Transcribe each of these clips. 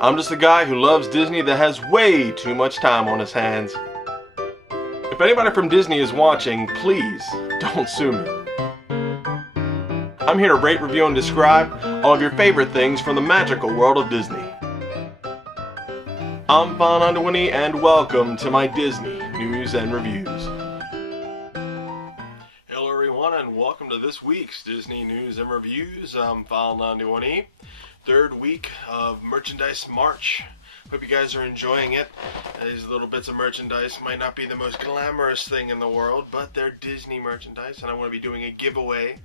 I'm just a guy who loves Disney that has way too much time on his hands. If anybody from Disney is watching, please don't sue me. I'm here to rate, review, and describe all of your favorite things from the magical world of Disney. I'm File91e and welcome to my Disney News and Reviews. Hello everyone and welcome to this week's Disney News and Reviews. I'm File91e. Third week of Merchandise March. Hope you guys are enjoying it. These little bits of merchandise might not be the most glamorous thing in the world, but they're Disney merchandise, and I want to be doing a giveaway.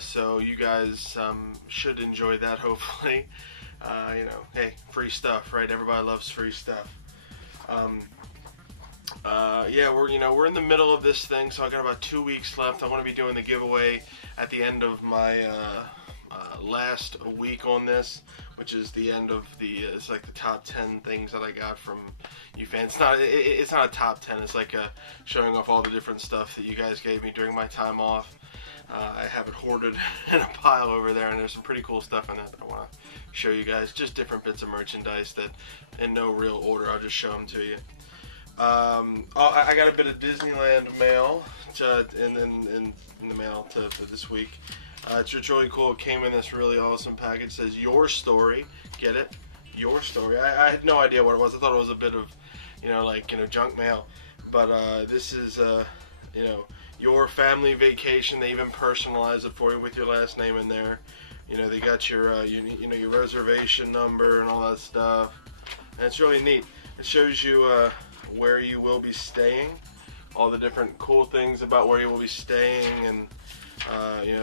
So you guys should enjoy that, hopefully. Hey, free stuff, right? Everybody loves free stuff. Yeah, we're in the middle of this thing, so I got about 2 weeks left. I want to be doing the giveaway at the end of my last week on this, which is the end of it's like the top 10 things that I got from you fans. It's not a top 10. It's like showing off all the different stuff that you guys gave me during my time off. I have it hoarded in a pile over there, and there's some pretty cool stuff in it that I want to show you guys. Just different bits of merchandise that, in no real order, I'll just show them to you. I got a bit of Disneyland mail in the mail to this week. It's really cool. It came in this really awesome package. It says Your Story. Get it? Your Story. I had no idea what it was. I thought it was a bit of, junk mail. But this is, your family vacation. They even personalize it for you with your last name in there. They got your, your reservation number and all that stuff. And it's really neat. It shows you where you will be staying, all the different cool things about where you will be staying, and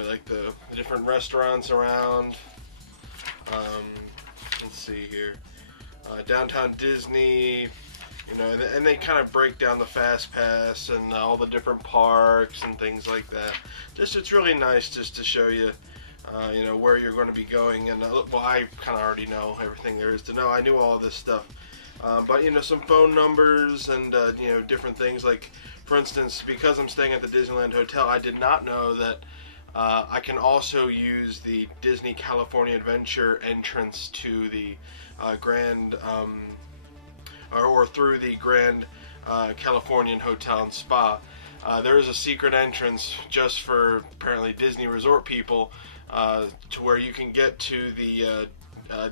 like the different restaurants around. Let's see here, Downtown Disney, and they kind of break down the Fast Pass and all the different parks and things like that. It's really nice just to show you, where you're going to be going. And well, I kind of already know everything there is to know. I knew all of this stuff, but some phone numbers and different things. Like, for instance, because I'm staying at the Disneyland Hotel, I did not know that I can also use the Disney California Adventure entrance to the Grand, or through the Grand Californian Hotel and Spa. There is a secret entrance just for apparently Disney Resort people, to where you can get to the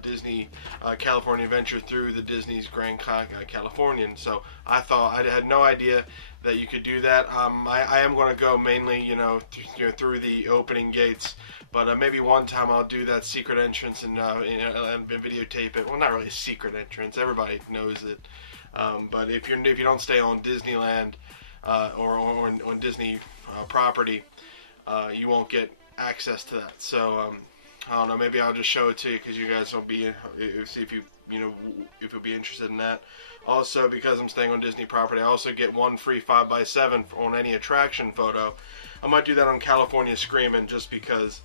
Disney California Adventure through the Disney's Grand Californian. So I had no idea that you could do that. I am going to go mainly, through the opening gates, but maybe one time I'll do that secret entrance and videotape it. Well, not really a secret entrance. Everybody knows it. But if you don't stay on Disneyland or on Disney property, you won't get access to that. So I don't know. Maybe I'll just show it to you because you guys will be see if if you'll be interested in that. Also, because I'm staying on Disney property, I also get one free 5x7 on any attraction photo. I might do that on California Screamin' just because,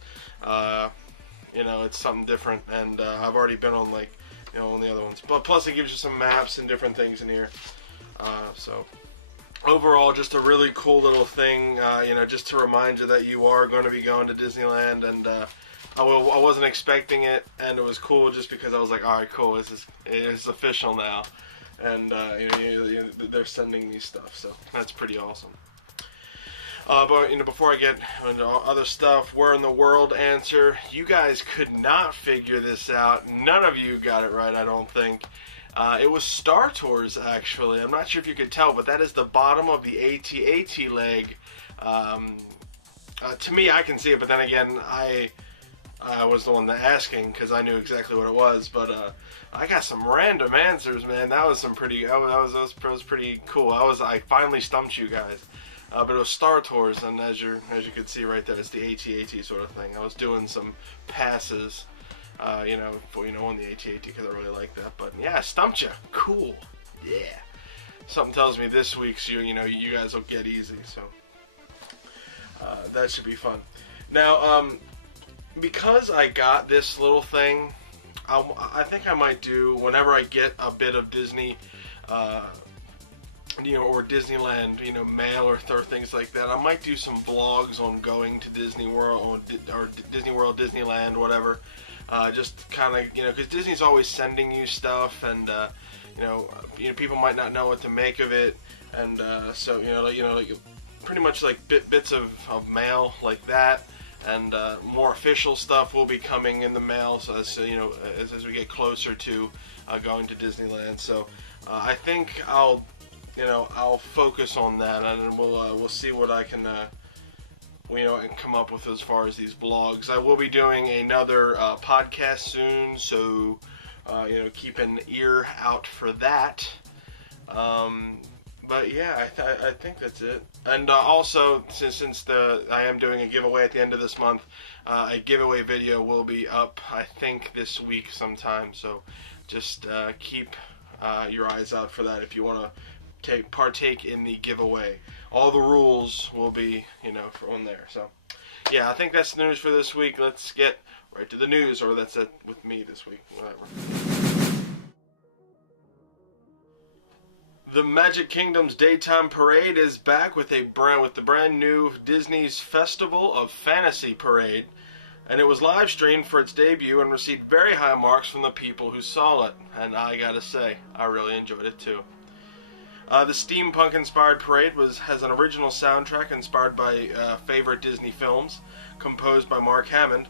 it's something different, and I've already been on on the other ones. But plus, it gives you some maps and different things in here. So overall, just a really cool little thing. Just to remind you that you are going to be going to Disneyland, and I wasn't expecting it, and it was cool just because I was like, all right, cool, it's official now. And they're sending me stuff, so that's pretty awesome. But before I get into other stuff, where in the world answer, you guys could not figure this out. None of you got it right, I don't think. It was Star Tours, actually. I'm not sure if you could tell, but that is the bottom of the AT-AT leg. To me, I can see it, but then again, I was the one asking because I knew exactly what it was. But I got some random answers, man. That was pretty cool. I finally stumped you guys. But it was Star Tours, and as you could see right there, it's the AT-AT sort of thing. I was doing some passes, on the AT-AT because I really like that. But yeah, I stumped you. Cool. Yeah. Something tells me this week's you guys will get easy. So that should be fun. Now, because I got this little thing, I think I might do, whenever I get a bit of Disney, or Disneyland, mail or things like that, I might do some vlogs on going to Disney World or Disney World, Disneyland, whatever. just kind of, because Disney's always sending you stuff, and people might not know what to make of it, and so like pretty much like bits of mail like that, and more official stuff will be coming in the mail. So as we get closer to going to Disneyland, so I think I'll focus on that, and we'll see what I can come up with as far as these vlogs. I will be doing another podcast soon, so keep an ear out for that. But yeah, I think that's it. And also, since I am doing a giveaway at the end of this month, a giveaway video will be up, I think, this week sometime. So just keep your eyes out for that if you want to partake in the giveaway. All the rules will be, on there. So yeah, I think that's the news for this week. Let's get right to the news, or that's it with me this week, whatever. The Magic Kingdom's daytime parade is back with the brand new Disney's Festival of Fantasy Parade, and it was live streamed for its debut and received very high marks from the people who saw it, and I gotta say, I really enjoyed it too. The steampunk-inspired parade has an original soundtrack inspired by favorite Disney films, composed by Mark Hammond,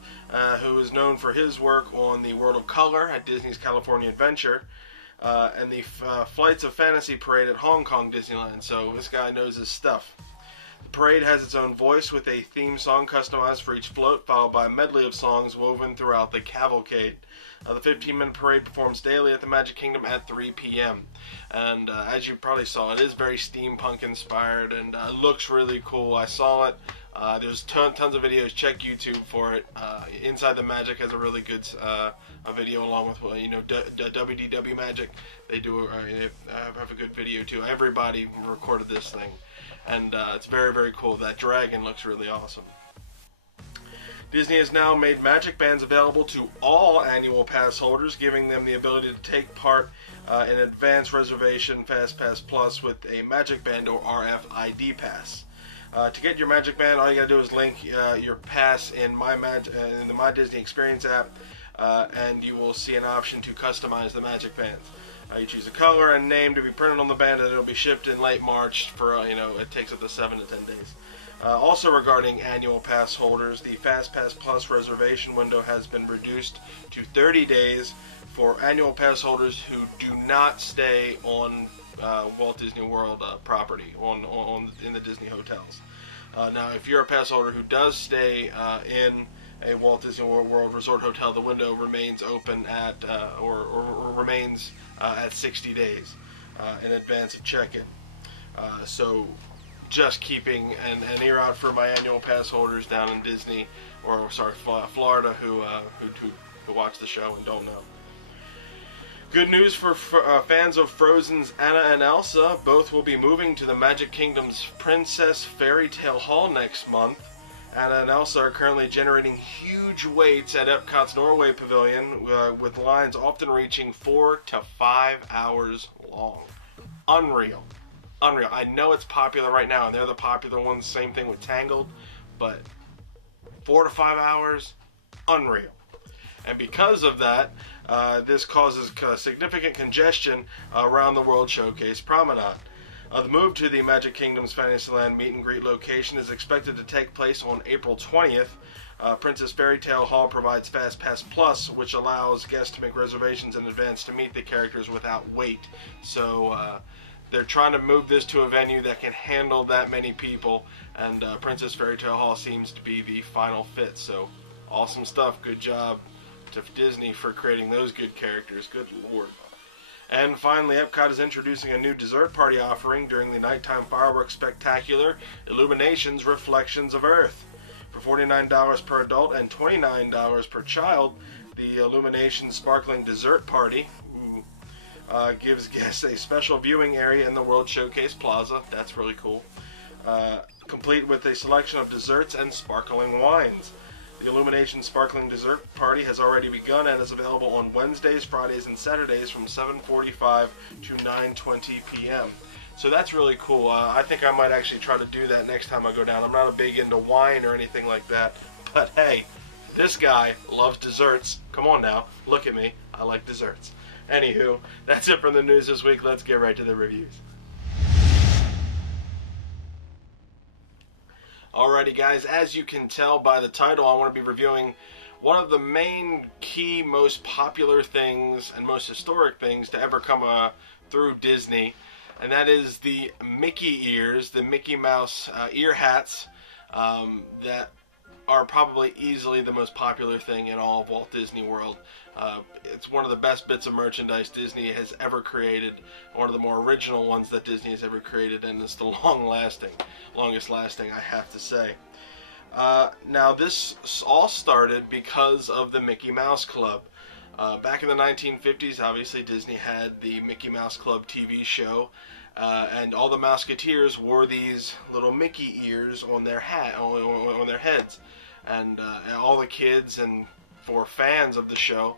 who is known for his work on the World of Color at Disney's California Adventure, and the Flights of Fantasy Parade at Hong Kong Disneyland, so this guy knows his stuff. The parade has its own voice with a theme song customized for each float, followed by a medley of songs woven throughout the cavalcade. The 15-minute parade performs daily at the Magic Kingdom at 3 p.m. And as you probably saw, it is very steampunk inspired, and looks really cool. I saw it. There's tons of videos. Check YouTube for it. Inside the Magic has a really good a video, along with WDW Magic. They have a good video too. Everybody recorded this thing, and it's very, very cool. That dragon looks really awesome. Disney has now made Magic Bands available to all annual pass holders, giving them the ability to take part in advanced reservation FastPass Plus with a Magic Band or RFID pass. To get your Magic Band, all you gotta do is link your pass in the My Disney Experience app, and you will see an option to customize the Magic Bands. You choose a color and name to be printed on the band, and it'll be shipped in late March for it takes up to 7 to 10 days. Also regarding annual pass holders, the FastPass Plus reservation window has been reduced to 30 days for annual pass holders who do not stay on Walt Disney World property in the Disney hotels. Now, if you're a pass holder who does stay in a Walt Disney World Resort hotel, the window remains open at remains at 60 days in advance of check-in. So just keeping an ear out for my annual pass holders down in Florida who watch the show and don't know. Good news for fans of Frozen's Anna and Elsa. Both will be moving to the Magic Kingdom's Princess Fairy Tale Hall next month. Anna and Elsa are currently generating huge waits at Epcot's Norway Pavilion, with lines often reaching 4 to 5 hours long. Unreal. I know it's popular right now, and they're the popular ones. Same thing with Tangled, but 4 to 5 hours, unreal. And because of that, this causes significant congestion around the World Showcase Promenade. The move to the Magic Kingdom's Fantasyland meet and greet location is expected to take place on April 20th. Princess Fairy Tale Hall provides FastPass Plus, which allows guests to make reservations in advance to meet the characters without wait. So they're trying to move this to a venue that can handle that many people, and Princess Fairy Tale Hall seems to be the final fit. So awesome stuff. Good job to Disney for creating those good characters. Good Lord. And finally, Epcot is introducing a new dessert party offering during the nighttime fireworks spectacular, Illuminations Reflections of Earth. For $49 per adult and $29 per child, the Illuminations Sparkling Dessert Party gives guests a special viewing area in the World Showcase Plaza. That's really cool. Complete with a selection of desserts and sparkling wines. The Illumination Sparkling Dessert Party has already begun and is available on Wednesdays, Fridays, and Saturdays from 7:45 to 9:20 p.m. So that's really cool. I think I might actually try to do that next time I go down. I'm not a big into wine or anything like that, but hey, This guy loves desserts. Come on now, look at me. I like desserts. Anywho, that's it from the news this week. Let's get right to the reviews. Alrighty guys, as you can tell by the title, I want to be reviewing one of the main key, most popular things and most historic things to ever come through Disney, and that is the Mickey ears, the Mickey Mouse ear hats that are probably easily the most popular thing in all of Walt Disney World. It's one of the best bits of merchandise Disney has ever created, one of the more original ones that Disney has ever created, and it's the longest lasting, I have to say. Now this all started because of the Mickey Mouse Club. Back in the 1950s, obviously Disney had the Mickey Mouse Club TV show, and all the Mouseketeers wore these little Mickey ears on their on their heads, and all the kids and for fans of the show,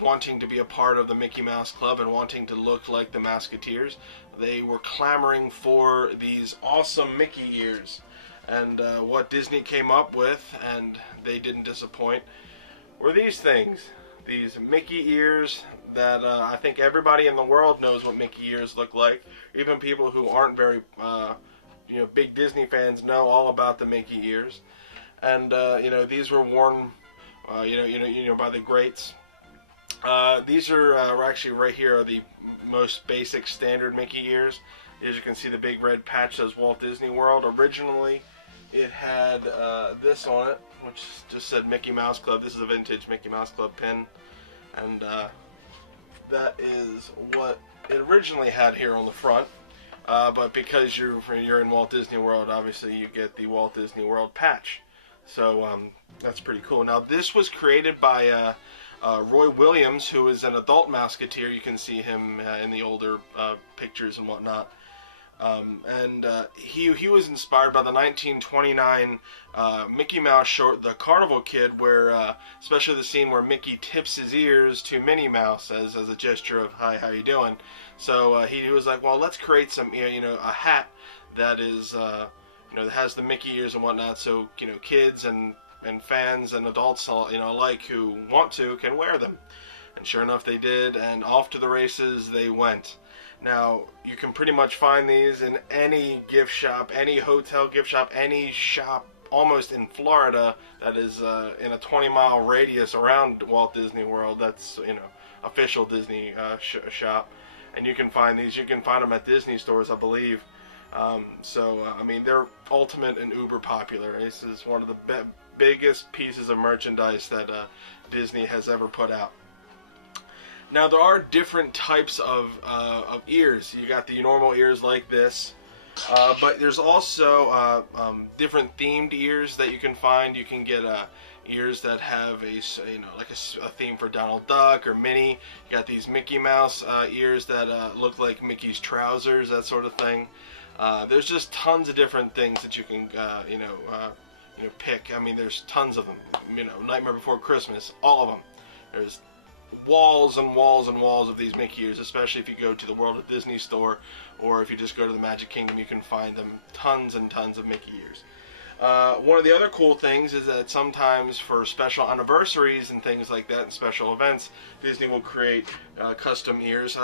wanting to be a part of the Mickey Mouse Club and wanting to look like the Mouseketeers, they were clamoring for these awesome Mickey ears. And what Disney came up with, and they didn't disappoint, were these things. These Mickey ears that I think everybody in the world knows what Mickey ears look like. Even people who aren't very big Disney fans know all about the Mickey ears. And these were worn by the greats. These are actually right here are the most basic standard Mickey ears. As you can see, the big red patch says Walt Disney World. Originally it had this on it, which just said Mickey Mouse Club. This is a vintage Mickey Mouse Club pin, and that is what it originally had here on the front. But because you're in Walt Disney World, obviously you get the Walt Disney World patch. So that's pretty cool. Now this was created by Roy Williams, who is an adult Mouseketeer. You can see him in the older pictures and whatnot. He was inspired by the 1929 Mickey Mouse short, The Carnival Kid, where especially the scene where Mickey tips his ears to Minnie Mouse as a gesture of "Hi, how you doing?" So he was like, well, let's create some a hat that is that has the Mickey ears and whatnot, so kids and fans and adults alike who want to can wear them. And sure enough, they did, and off to the races they went. Now, you can pretty much find these in any gift shop, any hotel gift shop, any shop almost in Florida that is in a 20-mile radius around Walt Disney World. That's, official Disney shop. And you can find these. You can find them at Disney stores, I believe. I mean, they're ultimate and uber popular. This is one of the biggest pieces of merchandise that Disney has ever put out. Now there are different types of ears. You got the normal ears like this, but there's also different themed ears that you can find. You can get ears that have a theme for Donald Duck or Minnie. You got these Mickey Mouse ears that look like Mickey's trousers, that sort of thing. There's just tons of different things that you can pick. I mean, there's tons of them. Nightmare Before Christmas, all of them. There's walls and walls and walls of these Mickey ears, especially if you go to the World of Disney store, or if you just go to the Magic Kingdom, you can find them. Tons and tons of Mickey ears. One of the other cool things is that sometimes for special anniversaries and things like that and special events, Disney will create custom ears.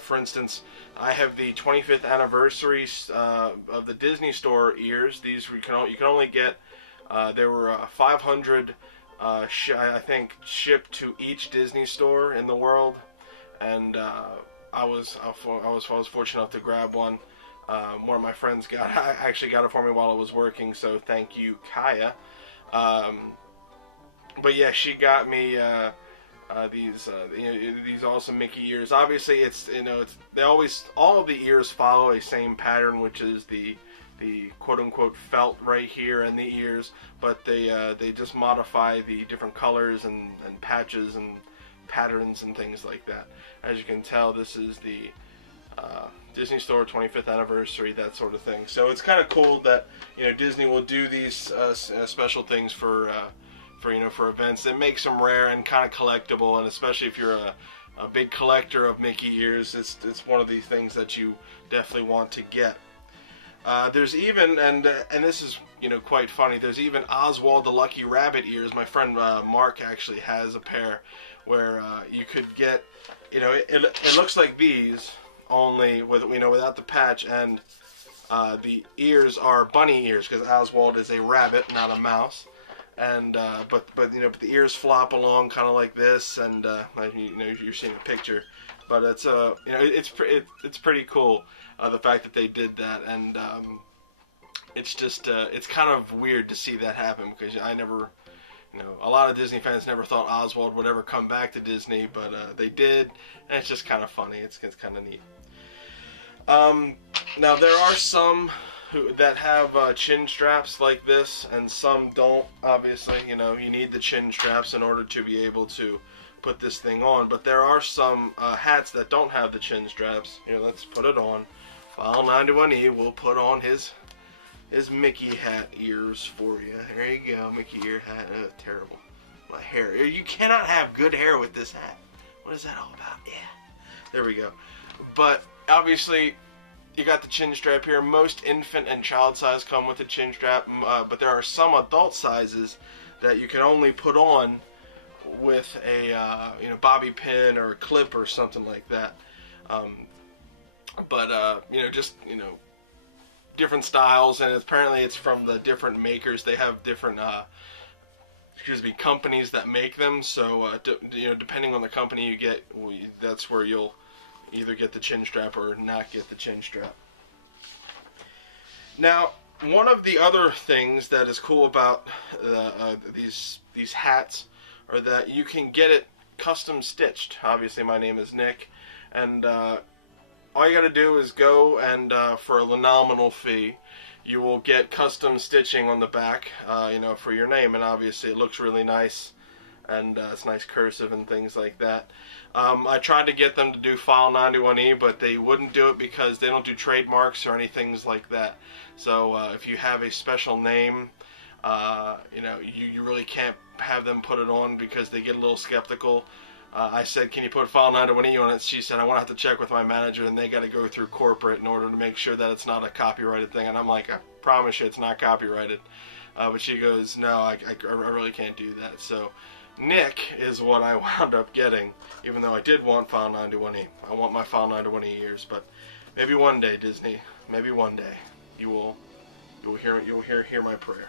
For instance, I have the 25th anniversary of the Disney Store ears. These you can only get. There were 500, I think, shipped to each Disney store in the world, and I was fortunate enough to grab one. One of my friends actually got it for me while I was working, so thank you, Kaya. But yeah, she got me these awesome Mickey ears. Obviously, all of the ears follow a same pattern, which is the quote-unquote felt right here in the ears, but they just modify the different colors and patches and patterns and things like that. As you can tell, this is the Disney Store 25th anniversary, that sort of thing. So it's kind of cool that Disney will do these special things for events that makes them rare and kind of collectible, and especially if you're a big collector of Mickey ears, it's one of these things that you definitely want to get. There's even, and this is, you know, quite funny, there's even Oswald the Lucky Rabbit ears. My friend Mark actually has a pair where you could get, you know, it looks like these, only with, you know, without the patch, and the ears are bunny ears because Oswald is a rabbit, not a mouse. And but you know, but the ears flop along kind of like this, and you know, you're seeing a picture, but it's you know, it's pretty cool, the fact that they did that. And it's just it's kind of weird to see that happen, because I never, you know, a lot of Disney fans never thought Oswald would ever come back to Disney, but they did, and it's just kind of funny. It's kind of neat. Now there are some that have chin straps like this, and some don't. Obviously, you know, you need the chin straps in order to be able to put this thing on, but there are some hats that don't have the chin straps. Here, let's put it on. File91e will put on his Mickey hat ears for you. There you go, Mickey ear hat. Terrible. My hair. You cannot have good hair with this hat. What is that all about? Yeah. There we go. But obviously, you got the chin strap here. Most infant and child size come with a chin strap, but there are some adult sizes that you can only put on with a you know, bobby pin or a clip or something like that. You know, just, you know, different styles, and apparently it's from the different makers. They have different companies that make them. So you know, depending on the company you get, that's where you'll either get the chin strap or not get the chin strap. Now, one of the other things that is cool about these hats are that you can get it custom stitched. Obviously, my name is Nick, and all you got to do is go and for a nominal fee, you will get custom stitching on the back, you know, for your name, and obviously it looks really nice, and it's nice cursive and things like that. I tried to get them to do File91e, but they wouldn't do it because they don't do trademarks or anything like that. So if you have a special name, you know, you really can't have them put it on because they get a little skeptical. I said, can you put File91e on it? She said, I want to have to check with my manager, and they got to go through corporate in order to make sure that it's not a copyrighted thing. And I'm like, I promise you it's not copyrighted. But she goes, no, I really can't do that. So Nick is what I wound up getting, even though I did want File91e. I want my File91e ears, but maybe one day, Disney, maybe one day you will hear my prayer.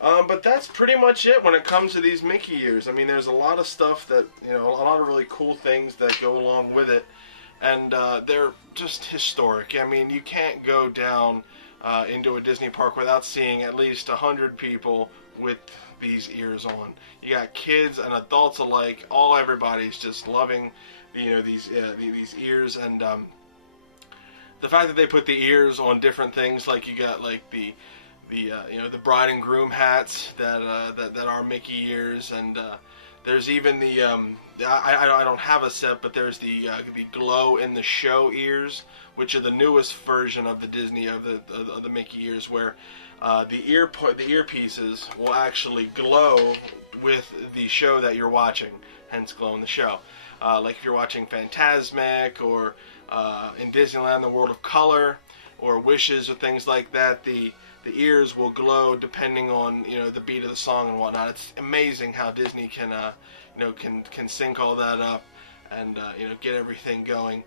But that's pretty much it when it comes to these Mickey ears. I mean, there's a lot of stuff that, you know, a lot of really cool things that go along with it, and they're just historic. I mean, you can't go down into a Disney park without seeing at least 100 people with these ears on. You got kids and adults alike. Everybody's just loving, you know, these ears, and the fact that they put the ears on different things, like you got like the you know, the bride and groom hats that are Mickey ears, and there's even the I don't have a set, but there's the glow in the show ears, which are the newest version of the Disney of the Mickey ears, where the earpieces will actually glow with the show that you're watching, hence glow in the show. Like if you're watching Fantasmic or in Disneyland, the World of Color, or Wishes, or things like that, the ears will glow depending on, you know, the beat of the song and whatnot. It's amazing how Disney can you know, can sync all that up and you know, get everything going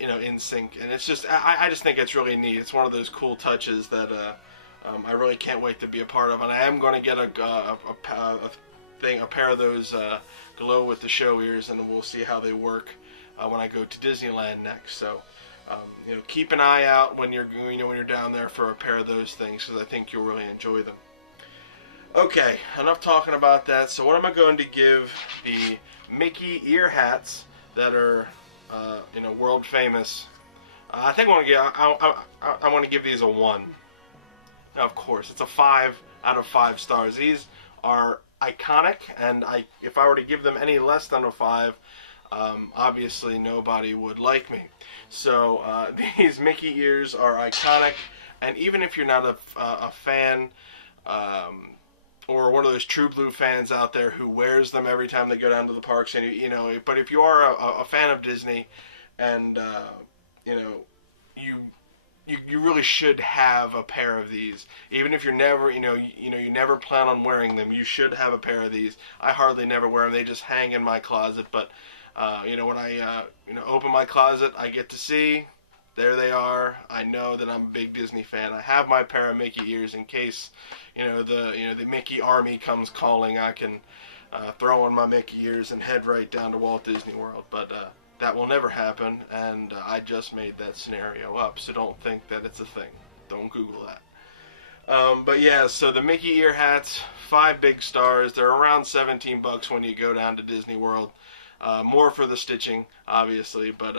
you know, in sync. And it's just, I just think it's really neat. It's one of those cool touches that I really can't wait to be a part of. And I am going to get a pair of those glow with the show ears, and we'll see how they work when I go to Disneyland next. So you know, keep an eye out when you're down there for a pair of those things, because I think you'll really enjoy them. Okay, enough talking about that. So what am I going to give the Mickey ear hats that are you know, world famous? I think I want to give these a 1. Now, of course, it's a 5 out of 5 stars. These are iconic, and if I were to give them any less than a 5, obviously nobody would like me. So these Mickey ears are iconic, and even if you're not a fan, or one of those true blue fans out there who wears them every time they go down to the parks, and you know, but if you are a fan of Disney, and you know, you really should have a pair of these, even if you're never, you never plan on wearing them. You should have a pair of these. I hardly never wear them; they just hang in my closet. But when I open my closet, I get to see. There they are. I know that I'm a big Disney fan. I have my pair of Mickey ears in case, the Mickey army comes calling. I can throw on my Mickey ears and head right down to Walt Disney World. But that will never happen, and I just made that scenario up, so don't think that it's a thing. Don't Google that. But yeah, so the Mickey ear hats, 5 big stars. They're around $17 when you go down to Disney World. More for the stitching, obviously, but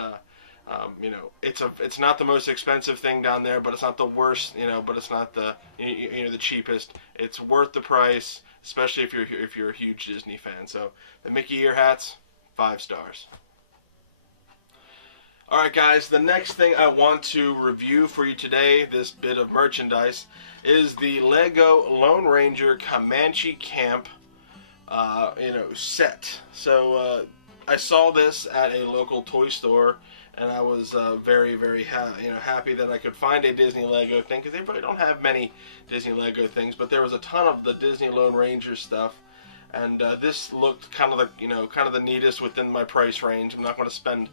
it's not the most expensive thing down there, but it's not the worst, but it's not the the cheapest. It's worth the price, especially if you're a huge Disney fan. So the Mickey ear hats, 5 stars. Alright guys, the next thing I want to review for you today, this bit of merchandise, is the Lego Lone Ranger Comanche Camp set. So I saw this at a local toy store, and I was very, very happy that I could find a Disney Lego thing, because they really don't have many Disney Lego things, but there was a ton of the Disney Lone Ranger stuff, and this looked kind of the neatest within my price range. I'm not going to spend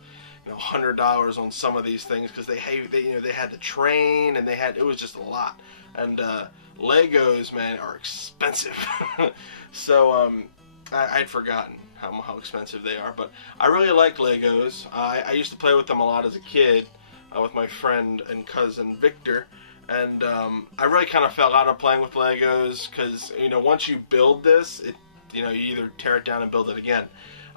$100 on some of these things, because they had the train, and it was just a lot, and Legos, man, are expensive. So I'd forgotten how expensive they are, but I really like Legos. I used to play with them a lot as a kid with my friend and cousin Victor, and I really kind of fell out of playing with Legos, because once you build this, you either tear it down and build it again.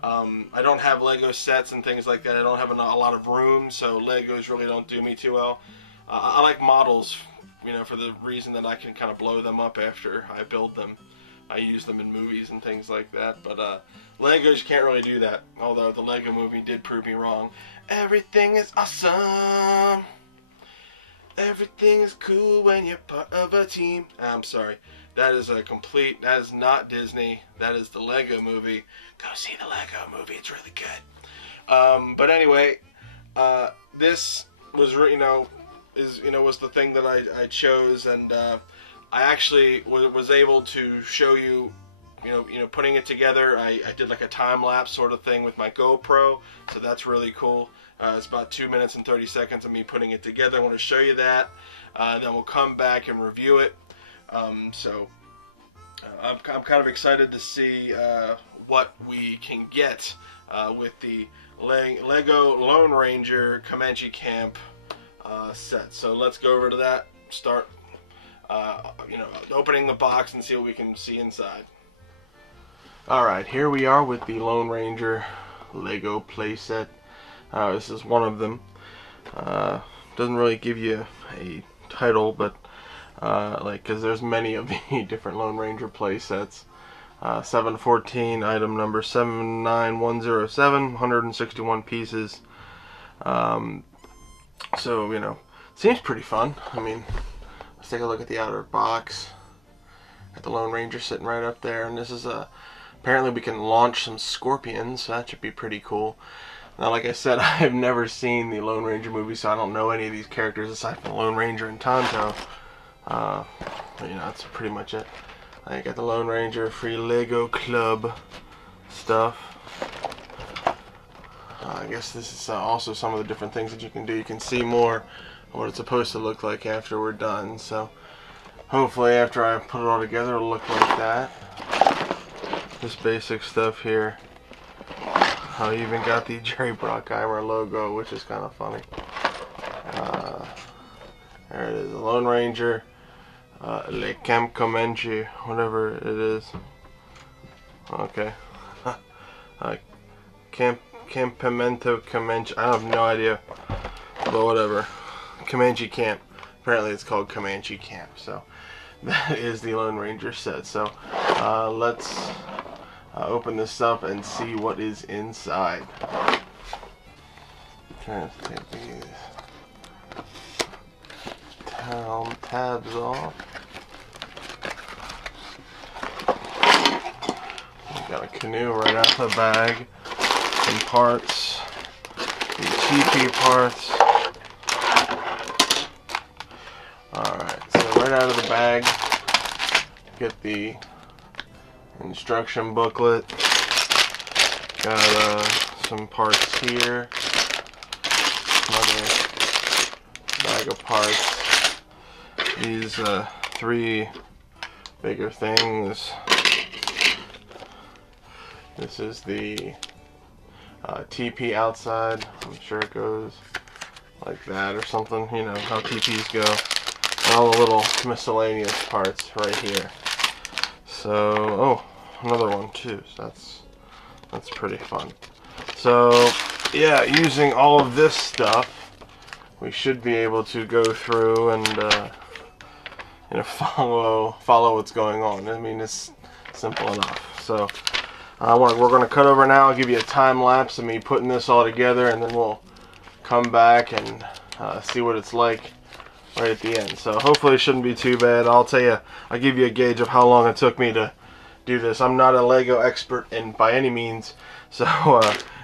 I don't have Lego sets and things like that. I don't have a lot of room, so Legos really don't do me too well. I like models, for the reason that I can kind of blow them up after I build them. I use them in movies and things like that, but Legos can't really do that, although the Lego movie did prove me wrong. Everything is awesome. Everything is cool when you're part of a team. I'm sorry. That is not Disney. That is the Lego movie. Go see the Lego movie. It's really good. But anyway, this was, was the thing that I chose, and I actually was able to show you, putting it together. I did like a time-lapse sort of thing with my GoPro, so that's really cool. It's about 2 minutes and 30 seconds of me putting it together. I want to show you that. Then we'll come back and review it. So I'm kind of excited to see what we can get with the Lego Lone Ranger Comanche Camp set. So let's go over to that. Start opening the box and see what we can see inside. Alright, here we are with the Lone Ranger Lego playset. This is one of them. Doesn't really give you a title, but because there's many of the different Lone Ranger playsets. 714, item number 79107, 161 pieces. So, seems pretty fun. I mean, let's take a look at the outer box. Got the Lone Ranger sitting right up there, and this is apparently we can launch some scorpions, so that should be pretty cool. Now, like I said, I've never seen the Lone Ranger movie, so I don't know any of these characters aside from the Lone Ranger and Tonto. But, that's pretty much it. I got the Lone Ranger Free Lego Club stuff. I guess this is also some of the different things that you can do. You can see more of what it's supposed to look like after we're done. So hopefully after I put it all together, it'll look like that. This basic stuff here. I even got the Jerry Bruckheimer logo, which is kind of funny. There it is, the Lone Ranger, Le Camp Comanche, whatever it is. Okay. Campamento Comanche, I have no idea, but whatever. Comanche Camp. Apparently it's called Comanche Camp, so that is the Lone Ranger set. So let's open this up and see what is inside. Trying to take these tabs off. We got a canoe right out of the bag. Some parts. The TP parts. right out of the bag. Get the instruction booklet. Got some parts here. Another bag of parts. These 3 bigger things. This is the TP outside. I'm sure it goes like that or something. You know how TPs go. And all the little miscellaneous parts right here. So, oh, another one too. So that's pretty fun. So, yeah, using all of this stuff, we should be able to go through and you know, follow what's going on. I mean, it's simple enough. So, we're going to cut over now. I'll give you a time lapse of me putting this all together, and then we'll come back and see what it's like right at the end. So hopefully it shouldn't be too bad. I'll tell you, I'll give you a gauge of how long it took me to do this. I'm not a Lego expert by any means, so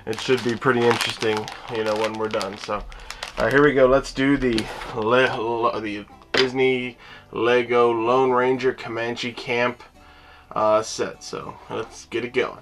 it should be pretty interesting, you know, when we're done. So here we go. Let's do the Disney Lego Lone Ranger Comanche Camp set. So let's get it going.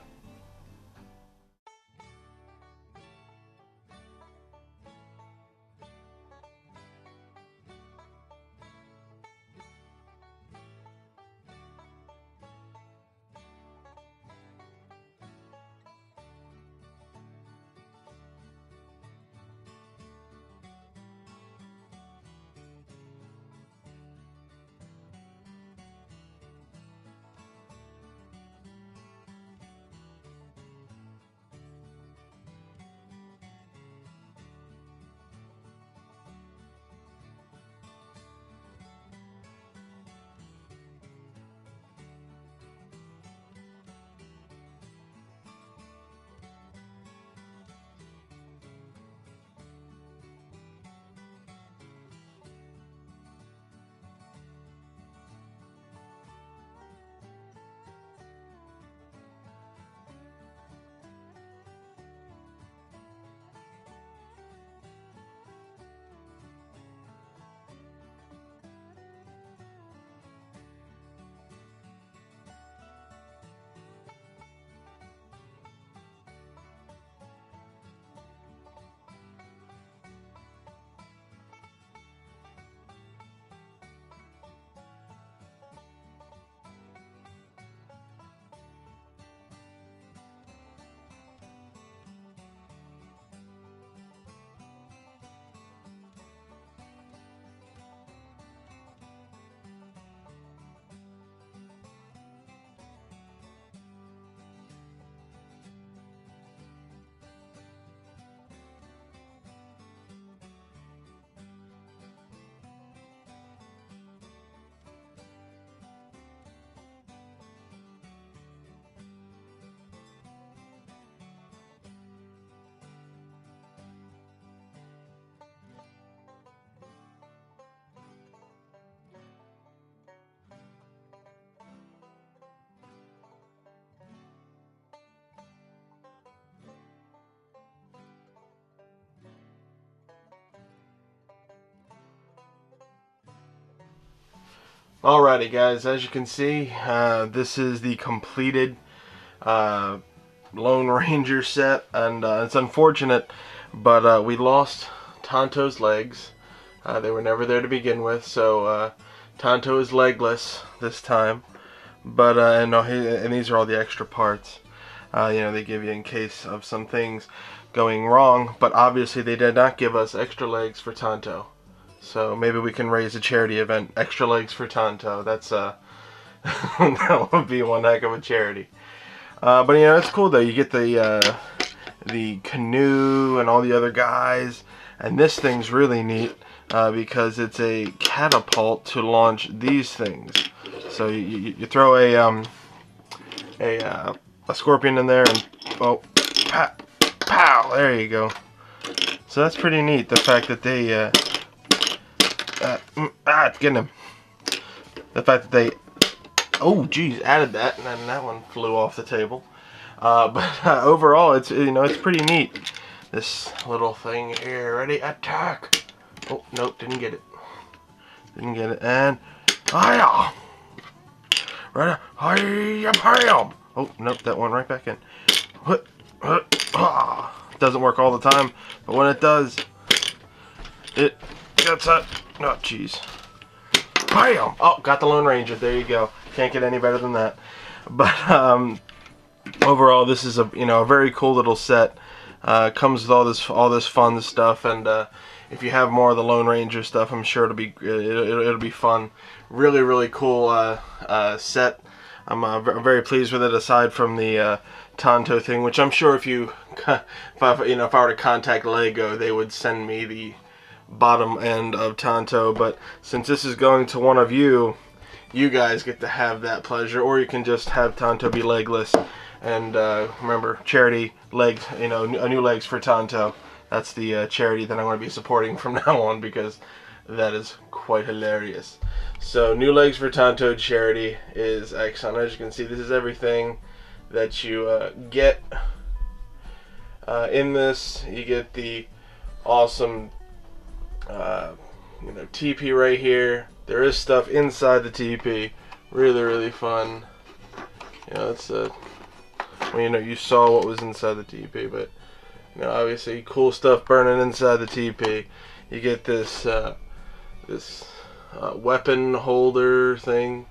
Alrighty guys, as you can see, this is the completed Lone Ranger set, and it's unfortunate, but we lost Tonto's legs. They were never there to begin with, so Tonto is legless this time. But and these are all the extra parts, you know, they give you in case of some things going wrong. But obviously they did not give us extra legs for Tonto. So maybe we can raise a charity event, extra legs for Tonto. That's that would be one heck of a charity. But you know, it's cool though. You get the canoe and all the other guys, and this thing's really neat because it's a catapult to launch these things. So you throw a scorpion in there, and oh, pow! There you go. So that's pretty neat. The fact that they it's getting him. The fact that they, oh geez, added that, and then that one flew off the table. But overall, it's, you know, it's pretty neat. This little thing here, ready, attack! Oh nope, didn't get it. Didn't get it, and Hiya! Right, hiya, bam! Oh, nope, that one right back in. Doesn't work all the time, but when it does, it gets that. Oh, jeez. Bam! Oh, got the Lone Ranger. There you go. Can't get any better than that. But overall, this is a a very cool little set. Comes with all this fun stuff, and if you have more of the Lone Ranger stuff, I'm sure it'll be fun. Really cool set. I'm very pleased with it. Aside from the Tonto thing, which I'm sure if I were to contact Lego, they would send me the bottom end of Tonto. But since this is going to one of you guys get to have that pleasure, or you can just have Tonto be legless. And remember, charity legs, new legs for Tonto. That's the charity that I'm going to be supporting from now on, because that is quite hilarious. So, new legs for Tonto charity is excellent. As you can see, this is everything that you get in this. You get the awesome, teepee right here. There is stuff inside the teepee. Really fun. It's you saw what was inside the teepee, but obviously cool stuff burning inside the teepee. You get this weapon holder thing.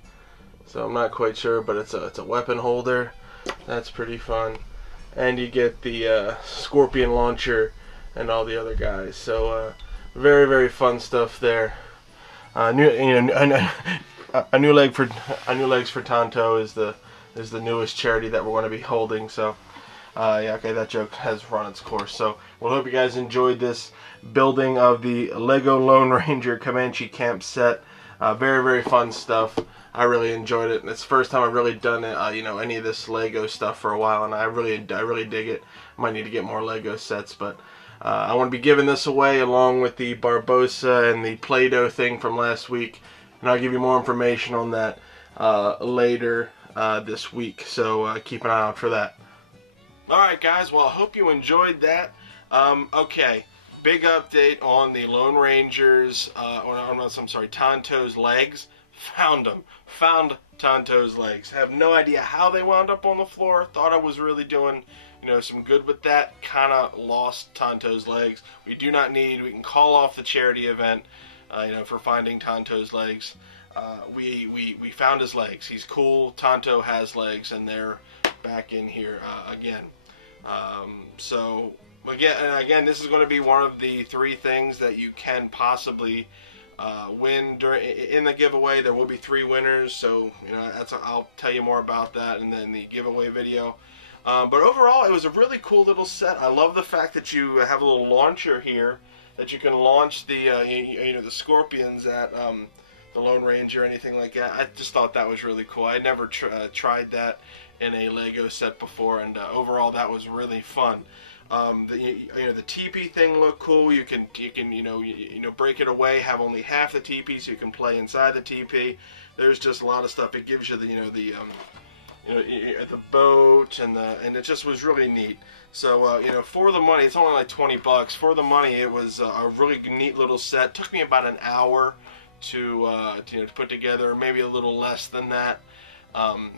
So I'm not quite sure, but it's a weapon holder. That's pretty fun. And you get the scorpion launcher and all the other guys. So very fun stuff there. A new legs for Tonto is the newest charity that we're going to be holding. So yeah, okay, that joke has run its course. So we'll hope you guys enjoyed this building of the Lego Lone Ranger Comanche camp set. Very fun stuff. I really enjoyed it. It's the first time I've really done any of this Lego stuff for a while, and I really dig it. Might need to get more Lego sets, but I want to be giving this away along with the Barbossa and the Play-Doh thing from last week, and I'll give you more information on that later this week. So keep an eye out for that. Alright guys, well I hope you enjoyed that. Okay, big update on the Lone Rangers, Tonto's legs. Found them. Found Tonto's legs. Have no idea how they wound up on the floor. Thought I was really doing, some good with that. Kinda lost Tonto's legs. We can call off the charity event, for finding Tonto's legs. We found his legs. He's cool. Tonto has legs, and they're back in here again. So again, this is going to be one of the 3 things that you can possibly win in the giveaway. There will be 3 winners, so I'll tell you more about that in the giveaway video. But overall, it was a really cool little set. I love the fact that you have a little launcher here that you can launch the the scorpions at the Lone Ranger or anything like that. I just thought that was really cool. I never tried that in a Lego set before, and overall that was really fun. The teepee thing looked cool. You can break it away, have only half the teepee, so you can play inside the teepee. There's just a lot of stuff. It gives you the boat and it just was really neat. So for the money, it's only like $20. For the money, it was a really neat little set. Took me about an hour to put together, maybe a little less than that.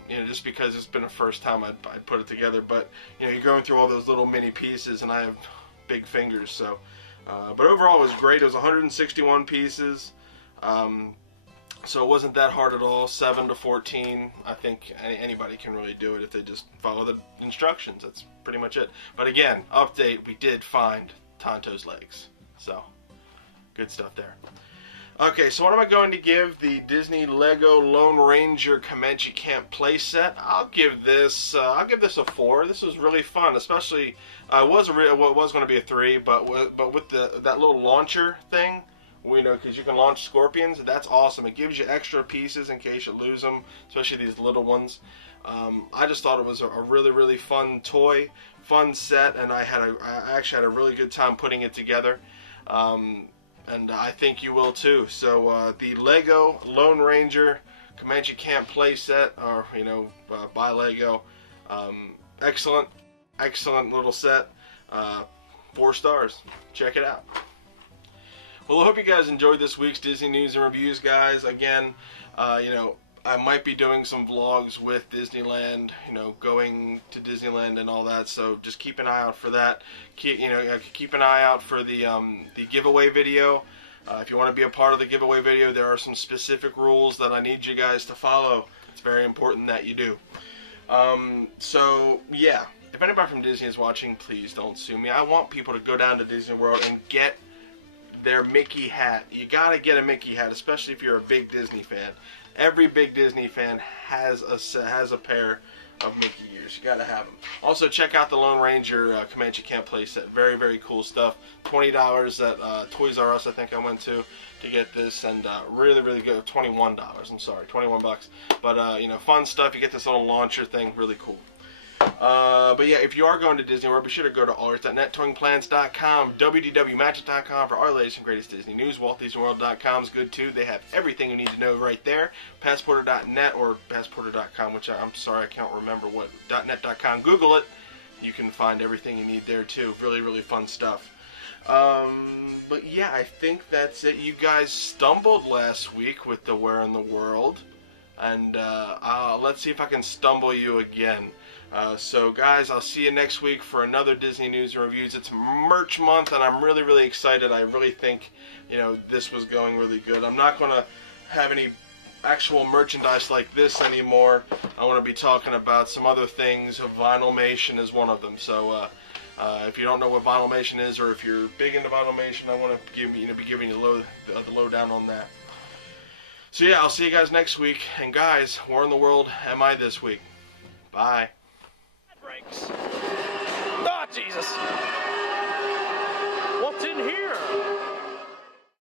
Just because it's been the first time I'd put it together. But you're going through all those little mini pieces, and I have big fingers, so. But overall, it was great. It was 161 pieces, so it wasn't that hard at all. 7 to 14. I think anybody can really do it if they just follow the instructions. That's pretty much it. But again, update: we did find Tonto's legs, so good stuff there. Okay, so what am I going to give the Disney Lego Lone Ranger Comanche Camp playset? I'll give this a 4. This was really fun, especially it was going to be a 3, but with that little launcher thing, because you can launch scorpions. That's awesome. It gives you extra pieces in case you lose them, especially these little ones. I just thought it was a really fun toy, fun set, and I actually had a really good time putting it together. And I think you will too. So the Lego Lone Ranger Comanche Camp playset, or by Lego, excellent little set. 4 stars. Check it out. Well, I hope you guys enjoyed this week's Disney News and Reviews, guys. Again, you know, I might be doing some vlogs with Disneyland, you know, going to Disneyland and all that. So just keep an eye out for that. Keep an eye out for the giveaway video. If you want to be a part of the giveaway video, there are some specific rules that I need you guys to follow. It's very important that you do. So yeah, if anybody from Disney is watching, please don't sue me. I want people to go down to Disney World and get their Mickey hat. You gotta get a Mickey hat, especially if you're a big Disney fan. Every big Disney fan has a pair of Mickey ears. You gotta have them. Also, check out the Lone Ranger Comanche Camp playset. Very, very cool stuff. $20 at Toys R Us, I think I went to get this, and really, really good. $21. I'm sorry, 21 bucks. But you know, fun stuff. You get this little launcher thing. Really cool. But yeah, if you are going to Disney World, be sure to go to allers.net, towingplans.com, wdwmatches.com for our latest and greatest Disney news. WaltDisneyWorld.com is good too. They have everything you need to know right there. Passporter.net or passporter.com, which I'm sorry, I can't remember what, .net.com. Google it. You can find everything you need there too. Really, really fun stuff. But yeah, I think that's it. You guys stumbled last week with the Where in the World, and let's see if I can stumble you again. So guys, I'll see you next week for another Disney News and Reviews. It's merch month, and I'm really, really excited. I really think, you know, this was going really good. I'm not going to have any actual merchandise like this anymore. I want to be talking about some other things. Vinylmation is one of them. So if you don't know what Vinylmation is, or if you're big into Vinylmation, I want to be giving you the lowdown on that. So yeah, I'll see you guys next week. And guys, where in the world am I this week? Bye. Brakes. Oh, Jesus. What's in here?